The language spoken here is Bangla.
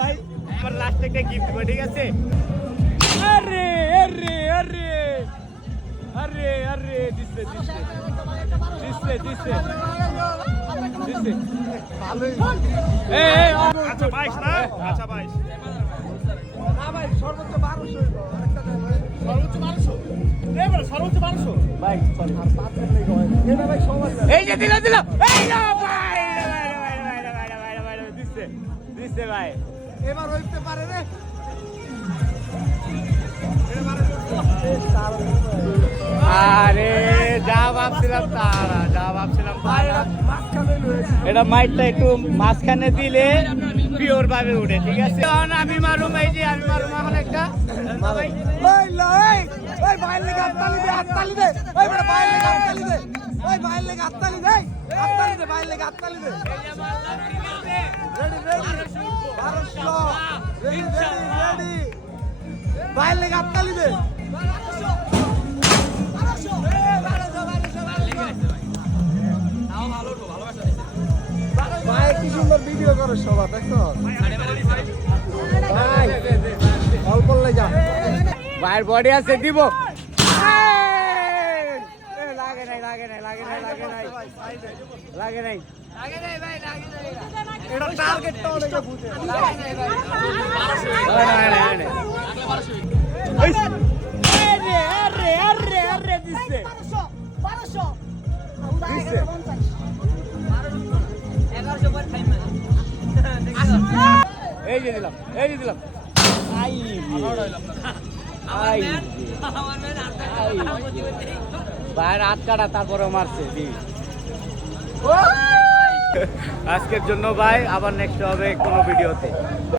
ভাই আমার লাস্ট একটা গিফট দিব ঠিক আছে আরে আরে আরে আরে আরে দিছে দিছে দিছে দিছে দিছে ভালোই এই আচ্ছা 22 না আচ্ছা 22 না ভাই সর্বোচ্চ 1200 সর্বোচ্চ 1200 এই বড় সর্বোচ্চ 1200 ভাই সরি আর 5 এর লেগে হয় এটা ভাই সবাই এই যে দিল দিল এই না ভাই দিছে দিছে ভাই এবার হইতে পারে রে আরে যা ভাবছিলাম তারা যা ভাবছিলাম এটা মাইটটা একটু মাঝখানে দিলে পিওর ভাবে উঠে ঠিক আছে এখন আমি মারুম এই যে আমি মারুম এখন একটা ভাই ওই লই ওই ভাই লেগে হাততালি দে হাততালি দে ওই বড় ভাই লেগে হাততালি দে ওই ভাই লেগে হাততালি দে হাততালি দে ভাই লেগে হাততালি দে এই যে মারলাম ঠিক আছে রেডি রেডি 1200 রেডি রেডি ভাই লেগে হাততালি দে ভাই কি সুন্দর ভিডিও করে সবাই দেখো ভাই অল্প যা ভাইয়ের বডি আছে দিব লাগে নাই লাগে নাই লাগে নাই লাগে নাই লাগে নাই লাগে নাই ভাই লাগে নাই এটা টার্গেটটা অনেকে বুঝে লাগে নাই ভাই আরে আরে আরে আরে দিছে 1200 দিছে 1100 পর খাই না এই যে দিলাম আই আই আমার ম্যান ভাই রাত কাটা তারপরে মারছে দি আজকের জন্য ভাই আবার নেক্সট হবে কোনো ভিডিওতে।